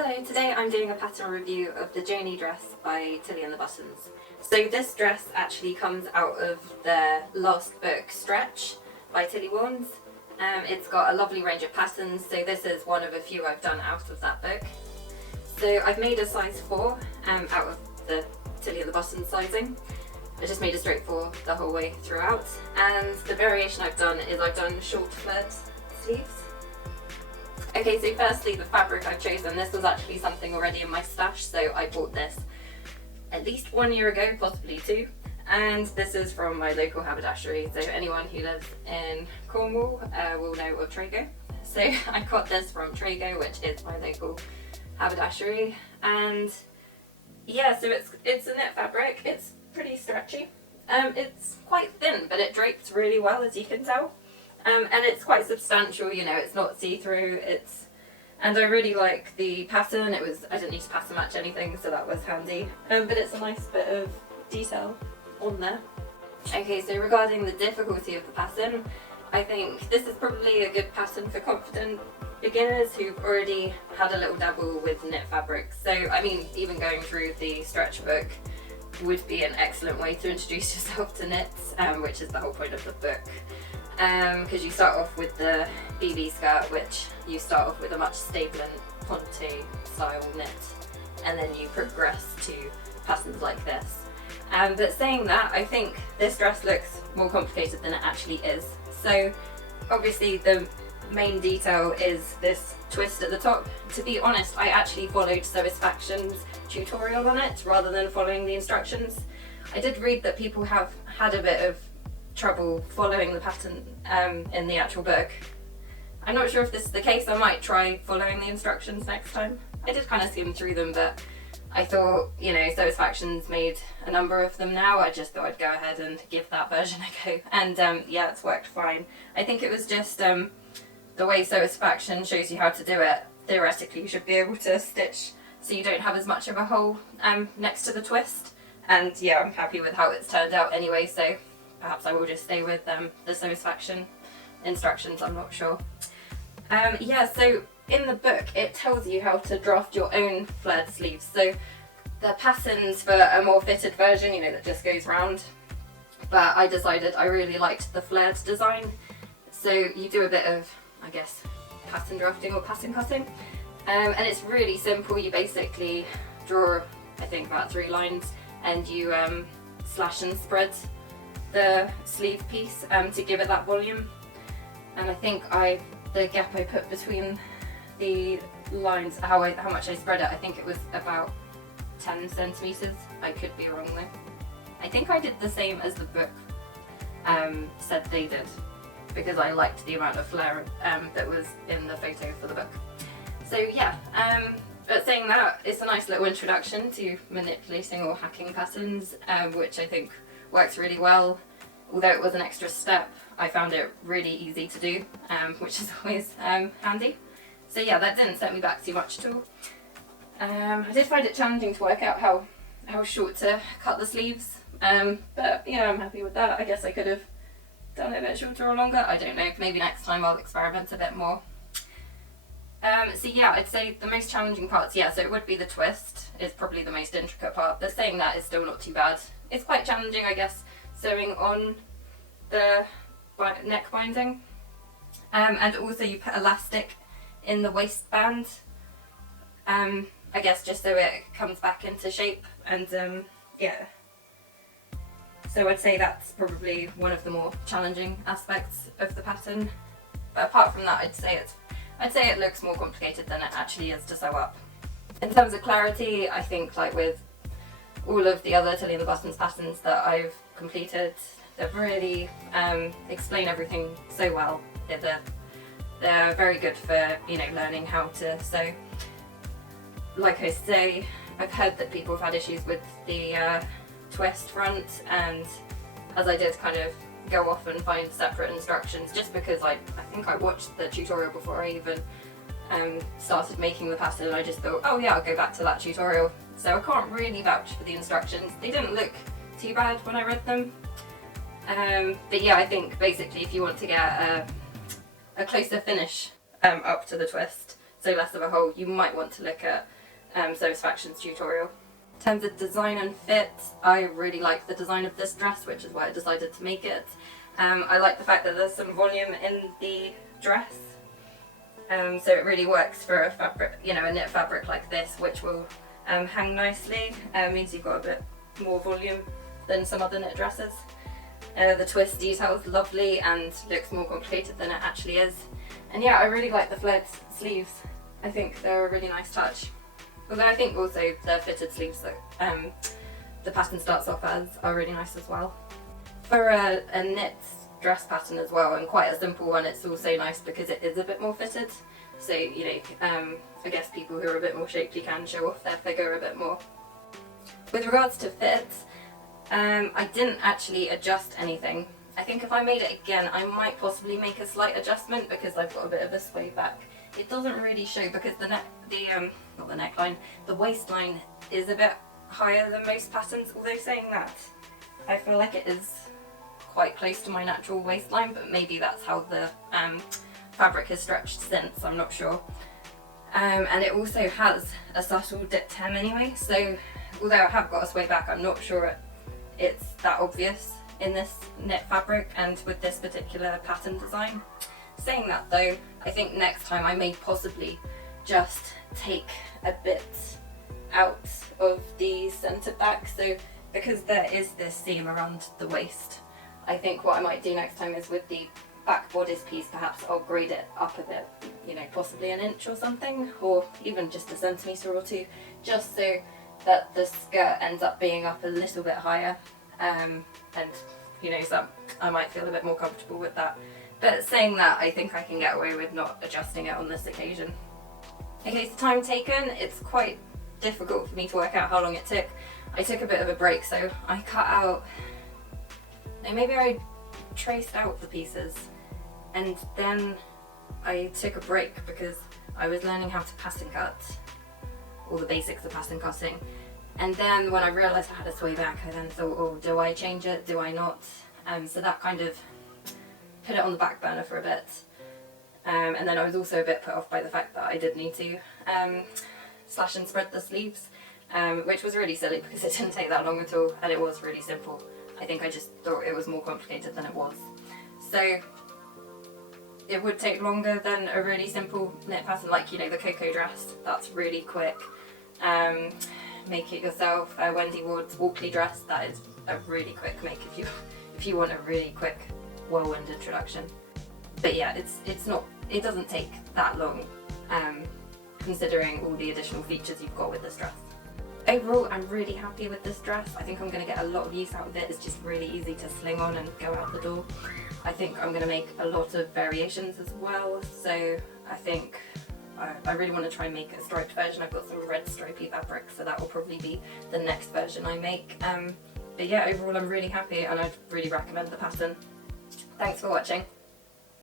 Hello, today I'm doing a pattern review of the Joni dress by Tilly and the Buttons. So this dress actually comes out of their last book, Stretch, by Tilly Warnes. It's got a lovely range of patterns, so this is one of a few I've done out of that book. So I've made a size 4 out of the Tilly and the Buttons sizing. I just made a straight 4 the whole way throughout, and the variation I've done is I've done short flared sleeves. Okay, so firstly the fabric I've chosen, this was actually something already in my stash, so I bought this at least 1 year ago, possibly 2, and this is from my local haberdashery, so anyone who lives in Cornwall will know of Trago. So I got this from Trago, which is my local haberdashery, and yeah, so it's a knit fabric, it's pretty stretchy, it's quite thin but it drapes really well, as you can tell. And it's quite substantial, you know, it's not see-through, and I really like the pattern. I didn't need to pattern match anything, so that was handy, but it's a nice bit of detail on there. Okay, so regarding the difficulty of the pattern, I think this is probably a good pattern for confident beginners who've already had a little dabble with knit fabrics. So, I mean, even going through the stretch book would be an excellent way to introduce yourself to knits, which is the whole point of the book. Because you start off with the BB skirt, which you start off with a much stabler ponte style knit, and then you progress to patterns like this. But saying that, I think this dress looks more complicated than it actually is. So obviously the main detail is this twist at the top. To be honest, I actually followed Sewisfaction's tutorial on it rather than following the instructions. I did read that people have had a bit of trouble following the pattern in the actual book. I'm not sure if this is the case. I might try following the instructions next time. I did kind of skim through them, but I thought, you know, Sewisfaction's made a number of them now. I just thought I'd go ahead and give that version a go, and yeah, it's worked fine. I think it was just the way Sewisfaction shows you how to do it. Theoretically, you should be able to stitch so you don't have as much of a hole next to the twist, and yeah, I'm happy with how it's turned out anyway, so perhaps I will just stay with the Sewisfaction instructions, I'm not sure. Yeah, so in the book it tells you how to draft your own flared sleeves. So the patterns for a more fitted version, you know, that just goes round, but I decided I really liked the flared design. So you do a bit of, I guess, pattern drafting or pattern cutting, and it's really simple. You basically draw, I think, about 3 lines, and you slash and spread the sleeve piece to give it that volume. And I think the gap I put between the lines, how much I spread it, I think it was about 10 centimeters. I could be wrong though. I think I did the same as the book said they did, because I liked the amount of flare that was in the photo for the book. So yeah, but saying that, it's a nice little introduction to manipulating or hacking patterns, which I think works really well. Although it was an extra step, I found it really easy to do, which is always handy. So yeah, that didn't set me back too much at all. I did find it challenging to work out how short to cut the sleeves, but yeah, I'm happy with that. I guess I could have done it a bit shorter or longer, I don't know. Maybe next time I'll experiment a bit more. So yeah, I'd say the most challenging parts, yeah, so it would be the twist, is probably the most intricate part, but saying that is still not too bad. It's quite challenging, I guess, sewing on the neck binding, and also you put elastic in the waistband, I guess just so it comes back into shape, and yeah, so I'd say that's probably one of the more challenging aspects of the pattern. But apart from that, I'd say it looks more complicated than it actually is to sew up. In terms of clarity, I think, like with all of the other Tilly and the Buttons patterns that I've completed, they've really explain everything so well. They're very good for, you know, learning how to sew. Like I say, I've heard that people have had issues with the twist front, and as I did kind of go off and find separate instructions, just because I think I watched the tutorial before I even started making the pattern, and I just thought, oh yeah, I'll go back to that tutorial. So I can't really vouch for the instructions. They didn't look too bad when I read them. But yeah, I think basically if you want to get a closer finish up to the twist, so so less of a hole, you might want to look at Sewisfaction's tutorial. In terms of design and fit, I really like the design of this dress, which is why I decided to make it. I like the fact that there's some volume in the dress, so it really works for a fabric, you know, a knit fabric like this, which will hang nicely. Means you've got a bit more volume than some other knit dresses. The twist detail is lovely and looks more complicated than it actually is. And yeah, I really like the flared sleeves. I think they're a really nice touch. Although I think also the fitted sleeves that the pattern starts off as are really nice as well. For a knit dress pattern as well, and quite a simple one, it's also nice because it is a bit more fitted. So, you know, I guess people who are a bit more shapely can show off their figure a bit more. With regards to fit, I didn't actually adjust anything. I think if I made it again, I might possibly make a slight adjustment because I've got a bit of a sway back. It doesn't really show because not the neckline, the waistline is a bit higher than most patterns, although saying that, I feel like it is quite close to my natural waistline, but maybe that's how the fabric has stretched since, I'm not sure. And it also has a subtle dipped hem anyway, so although I have got a sway back, I'm not sure it's that obvious in this knit fabric and with this particular pattern design. Saying that though, I think next time I may possibly just take a bit out of the centre back, so because there is this seam around the waist, I think what I might do next time is with the back bodice piece, perhaps I'll grade it up a bit, you know, possibly an inch or something, or even just a centimetre or two, just so that the skirt ends up being up a little bit higher, and you know, so I might feel a bit more comfortable with that. But saying that, I think I can get away with not adjusting it on this occasion. Okay, so time taken, it's quite difficult for me to work out how long it took. I took a bit of a break, so I cut out, maybe I traced out the pieces, and then I took a break because I was learning how to pattern cut, all the basics of pattern cutting. And then when I realised I had a sway back, I then thought, oh, do I change it, do I not? So that kind of put it on the back burner for a bit. And then I was also a bit put off by the fact that I did need to slash and spread the sleeves, which was really silly because it didn't take that long at all, and it was really simple. I think I just thought it was more complicated than it was. So it would take longer than a really simple knit pattern, like, you know, the Coco dress, that's really quick. Make It Yourself, Wendy Ward's Walkley dress, that is a really quick make if you want a really quick whirlwind introduction. But yeah, it doesn't take that long, considering all the additional features you've got with this dress. Overall, I'm really happy with this dress. I think I'm going to get a lot of use out of it. It's just really easy to sling on and go out the door. I think I'm going to make a lot of variations as well, so I think I really want to try and make a striped version. I've got some red stripy fabric, so that will probably be the next version I make. But yeah, overall I'm really happy and I'd really recommend the pattern. Thanks for watching.